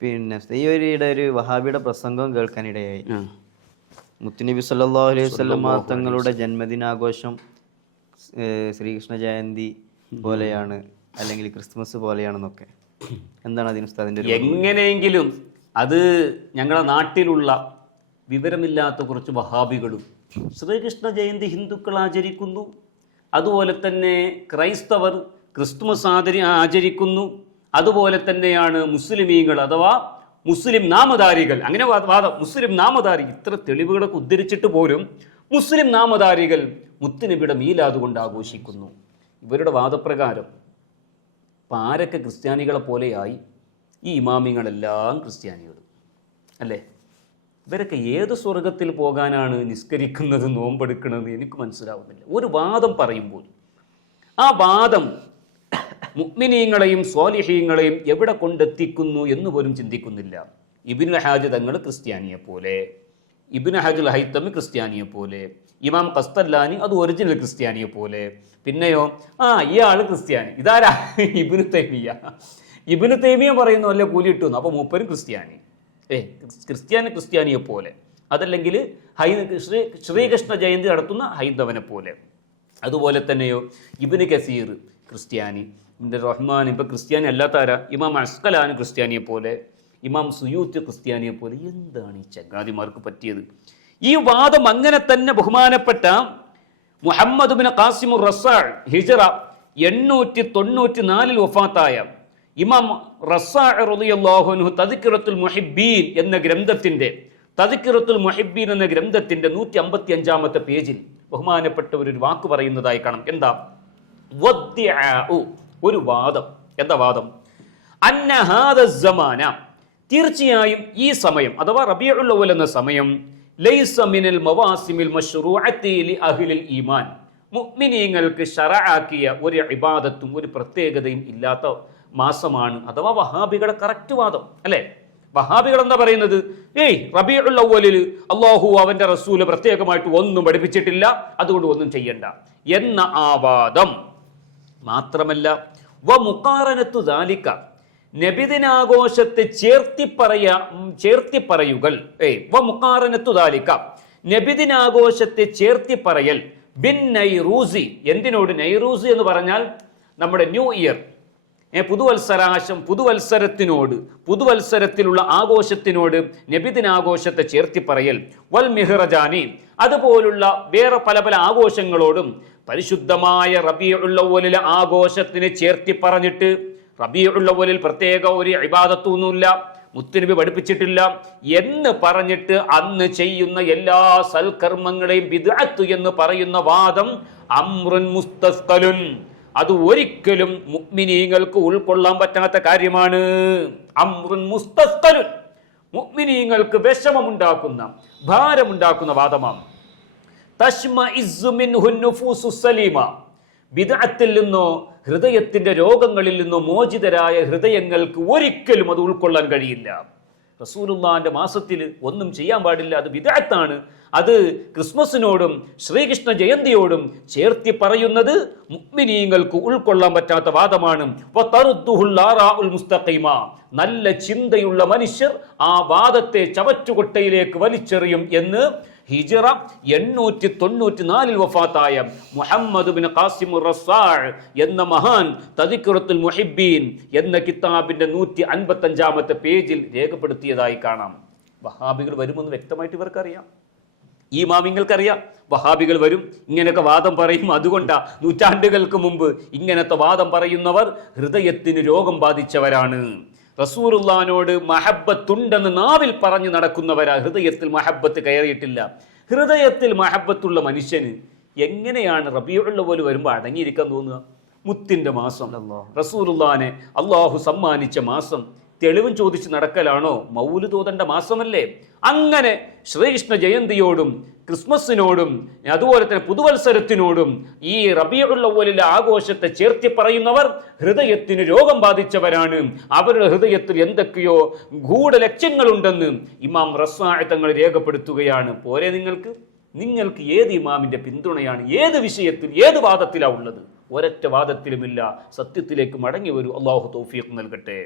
പിന്നെ ഒരു വഹാബിയുടെ പ്രസംഗം കേൾക്കാനിടയായി. മുത്തുനബി സല്ലല്ലാഹു അലൈഹി വസല്ലം തങ്ങളുടെ ജന്മദിനാഘോഷം ശ്രീകൃഷ്ണ ജയന്തി പോലെയാണ്, അല്ലെങ്കിൽ ക്രിസ്മസ് പോലെയാണെന്നൊക്കെ. എന്താണ് അതിന് ഉസ്താദിന്റെ? എങ്ങനെയെങ്കിലും അത് ഞങ്ങളുടെ നാട്ടിലുള്ള വിവരമില്ലാത്ത കുറച്ച് വഹാബികളും ശ്രീകൃഷ്ണ ജയന്തി ഹിന്ദുക്കൾ ആചരിക്കുന്നു, അതുപോലെ തന്നെ ക്രൈസ്തവർ ക്രിസ്തുമസ് ആചരിക്കുന്നു, അതുപോലെ തന്നെയാണ് മുസ്ലിമീങ്ങൾ അഥവാ മുസ്ലിം നാമധാരികൾ, അങ്ങനെ വാദം, മുസ്ലിം നാമധാരി, ഇത്ര തെളിവുകളൊക്കെ ഉദ്ധരിച്ചിട്ട് പോലും മുസ്ലിം നാമധാരികൾ മുത്തുനബിയുടെ മീലാദ് കൊണ്ട് ആഘോഷിക്കുന്നു. ഇവരുടെ വാദപ്രകാരം ഇപ്പം ആരൊക്കെ ക്രിസ്ത്യാനികളെ പോലെയായി? ഈ ഇമാമിങ്ങളെല്ലാം ക്രിസ്ത്യാനികൾ അല്ലേ? ഇവരൊക്കെ ഏത് സ്വർഗത്തിൽ പോകാനാണ് നിസ്കരിക്കുന്നത്, നോമ്പെടുക്കുന്നത്? എനിക്ക് മനസ്സിലാവുന്നില്ല. ഒരു വാദം പറയുമ്പോൾ ആ വാദം മുഅ്മിനീങ്ങളെയും സ്വാലിഹീങ്ങളെയും എവിടെ കൊണ്ടെത്തിക്കുന്നു എന്ന് പോലും ചിന്തിക്കുന്നില്ല. ഇബ്നുൽ ഹാജ് തങ്ങൾ ക്രിസ്ത്യാനിയെ പോലെ, ഇബ്നു ഹജറുൽ ഹൈതമി ക്രിസ്ത്യാനിയെ പോലെ, ഇമാം ഖസ്തല്ലാനി അത് ഒറിജിനൽ ക്രിസ്ത്യാനിയെ പോലെ, പിന്നെയോ ഇയാൾ ക്രിസ്ത്യാനി. ഇതാരാ? ഇബ്നു തൈമിയ. ഇബ്നു തൈമിയ പറയുന്നു അല്ലേ കൂലി കിട്ടുന്നു, അപ്പോൾ മൂപ്പരും ക്രിസ്ത്യാനി. ക്രിസ്ത്യാനിയെ പോലെ, അതല്ലെങ്കിൽ ശ്രീകൃഷ്ണ ജയന്തി നടത്തുന്ന ഹൈന്ദവനെ പോലെ. അതുപോലെ തന്നെയോ ഇബ്നു കസീർ ക്രിസ്ത്യാനി, റഹ്മാൻ ഇപ്പം ക്രിസ്ത്യാനി അല്ലാത്താരാ? ഇമാം അസ്കലാനി ക്രിസ്ത്യാനിയെ പോലെ, ഇമാം സുയൂത്തി ക്രിസ്ത്യാനിയെ പോലെ. എന്താണ് ഈ ചങ്ങാതിമാർക്ക് പറ്റിയത്? ഈ വാദം അങ്ങനെ തന്നെ ബഹുമാനപ്പെട്ട മുഹമ്മദ് ബിൻ ഖാസിം റസാൾ ഹിജ്റ 894 വഫാത്തായ ഇമാം റസാൾ റളിയല്ലാഹു അൻഹു തദ്കിറത്തുൽ മുഹിബ്ബീൻ എന്ന ഗ്രന്ഥത്തിന്റെ 155-ാമത്തെ പേജിൽ ബഹുമാനപ്പെട്ടവർ ഒരു വാക്ക് പറയുന്നതായി കാണാം. എന്താ? ഒരു വാദം. എന്താ വാദം? അന്ന ഹാദ സമാന, തീർച്ചയായും ഈ സമയം അഥവാ റബീഉൽ അവ്വൽ എന്ന സമയം ലൈസ മിനൽ മവാസിമിൽ മശ്റൂഅത്തി ലി അഹ്ലിൽ ഈമാൻ, മുഅ്മിനീങ്ങൾക്ക് ശറഅാക്കിയ ഒരു ഇബാദത്തും ഒരു പ്രത്യേകതയും ഇല്ലാത്ത മാസമാണ്. അഥവാ വഹാബികളുടെ കറക്റ്റ് വാദം അല്ലേ? വഹാബികൾ എന്താ പറയുന്നത്? റബീഉൽ അവ്വലിൽ അല്ലാഹു അവന്റെ റസൂല് പ്രത്യേകമായിട്ട് ഒന്നും പഠിപ്പിച്ചിട്ടില്ല, അതുകൊണ്ട് ഒന്നും ചെയ്യണ്ട എന്ന ആ വാദം. മാത്രമല്ല വമുഖാറനത്തു ദാലിക, നബിദിനാഘോഷത്തെ ചേർത്തി പറയുകൾ, വമുഖാറനത്തു ദാലിക, നബിദിനാഘോഷത്തെ ചേർത്തി പറയൽ, ബിൻ നൈറൂസി, എന്തിനോട്? നൈറൂസി എന്ന് പറഞ്ഞാൽ നമ്മുടെ ന്യൂ ഇയർ, പുതുവത്സരത്തിലുള്ള ആഘോഷത്തിനോട് നബിദിനാഘോഷത്തെ ചേർത്തി പറയൽ, വൽ മിഹ്റജാനി, അതുപോലുള്ള വേറെ പല പല ആഘോഷങ്ങളോടും പരിശുദ്ധമായ റബീഉൽ അവ്വലിലെ ആഘോഷത്തിന് ചേർത്തി പറഞ്ഞിട്ട്, റബീഉൽ അവ്വലിൽ പ്രത്യേക ഒരു ഇബാദത്തൊന്നുമില്ല, മുത്തുനബി പഠിപ്പിച്ചിട്ടില്ല എന്ന് പറഞ്ഞിട്ട് അന്ന് ചെയ്യുന്ന എല്ലാ സൽക്കർമ്മങ്ങളെയും ബിദ്അത്ത് എന്ന് പറയുന്ന വാദം അംറുൻ മുസ്തസ്ഖലുൻ, അത് ഒരിക്കലും മുഅ്മിനീങ്ങൾക്ക് ഉൾക്കൊള്ളാൻ പറ്റാത്ത കാര്യമാണ്. അംറുൻ മുസ്തസ്ഖലുൻ, മുഅ്മിനീങ്ങൾക്ക് വിഷമമുണ്ടാക്കുന്ന, ഭാരമുണ്ടാക്കുന്ന വാദമാണ്. തശ്മഇസ്സു മിൻഹു നുഫൂസു സലീമ, ബിദ്അത്തിൽ നിന്നോ ഹൃദയത്തിന്റെ രോഗങ്ങളിൽ നിന്നോ മോചിതരായ ഹൃദയങ്ങൾക്ക് ഒരിക്കലും അത് ഉൾക്കൊള്ളാൻ കഴിയില്ല. റസൂലുള്ളാഹിന്റെ മാസത്തിൽ ഒന്നും ചെയ്യാൻ പാടില്ല, അത് ബിദ്അത്താണ്. അത് ക്രിസ്മസിനോടും ശ്രീകൃഷ്ണ ജയന്തിയോടും ചേർത്തി പറയുന്നത് മുഅ്മിനീങ്ങൾക്ക് ഉൾക്കൊള്ളാൻ പറ്റാത്ത വാദമാണ്. നല്ല ചിന്തയുള്ള മനുഷ്യർ ആ വാദത്തെ ചവറ്റുകൊട്ടയിലേക്ക് വലിച്ചെറിയും എന്ന് ഹിജ്റ 894 വഫാത്തായ മുഹമ്മദ് ബിൻ ഖാസിം റസാൾ എന്ന മഹാൻ തദ്കിറത്തുൽ മുഹിബ്ബീൻ എന്ന കിതാബിന്റെ 155-ാമത്തെ പേജിൽ രേഖപ്പെടുത്തിയതായി കാണാം. വഹാബികൾ വരുമെന്ന് വ്യക്തമായിട്ട് ഇവർക്കറിയാം, ഈ ഇമാമിങ്ങൾക്കറിയാം. വഹാബികൾ വരും, ഇങ്ങനെയൊക്കെ വാദം പറയും. അതുകൊണ്ടാ നൂറ്റാണ്ടുകൾക്ക് മുമ്പ് ഇങ്ങനത്തെ വാദം പറയുന്നവർ ഹൃദയത്തിന് രോഗം ബാധിച്ചവരാണ്. റസൂലുള്ളാഹിനോട് മഹബ്ബത്തുണ്ടെന്ന് നാവിൽ പറഞ്ഞു നടക്കുന്നവരാ, ഹൃദയത്തിൽ മഹബ്ബത്ത് കയറിയിട്ടില്ല. ഹൃദയത്തിൽ മഹബ്ബത്തുള്ള മനുഷ്യന് എങ്ങനെയാണ് റബീഉൽ അവ്വൽ വരുമ്പോൾ അടങ്ങിയിരിക്കാൻ തോന്നുക? മുത്തിന്റെ മാസം, റസൂലുള്ളാഹിനെ അള്ളാഹു സമ്മാനിച്ച മാസം, തെളിവും ചോദിച്ച് നടക്കലാണോ? മൗലിദ് ഓതേണ്ട മാസമല്ലേ? അങ്ങനെ ശ്രീകൃഷ്ണ ജയന്തിയോടും ക്രിസ്മസിനോടും അതുപോലെ തന്നെ പുതുവത്സരത്തിനോടും ഈ റബീഉൽ അവ്വലിലെ ആഘോഷത്തെ ചേർത്തി പറയുന്നവർ ഹൃദയത്തിന് രോഗം ബാധിച്ചവരാണ്. അവരുടെ ഹൃദയത്തിൽ എന്തൊക്കെയോ ഗൂഢലക്ഷ്യങ്ങളുണ്ടെന്ന് ഇമാം റസാഇ തങ്ങൾ രേഖപ്പെടുത്തുകയാണ്. പോരെ നിങ്ങൾക്ക് ഏത് ഇമാമിന്റെ പിന്തുണയാണ്? ഏത് വിഷയത്തിൽ, ഏത് വാദത്തിലാണ് ഉള്ളത്? ഒരൊറ്റ വാദത്തിലുമില്ല. സത്യത്തിലേക്ക് മടങ്ങി വരൂ. അല്ലാഹു തൗഫീഖ് നൽകട്ടെ.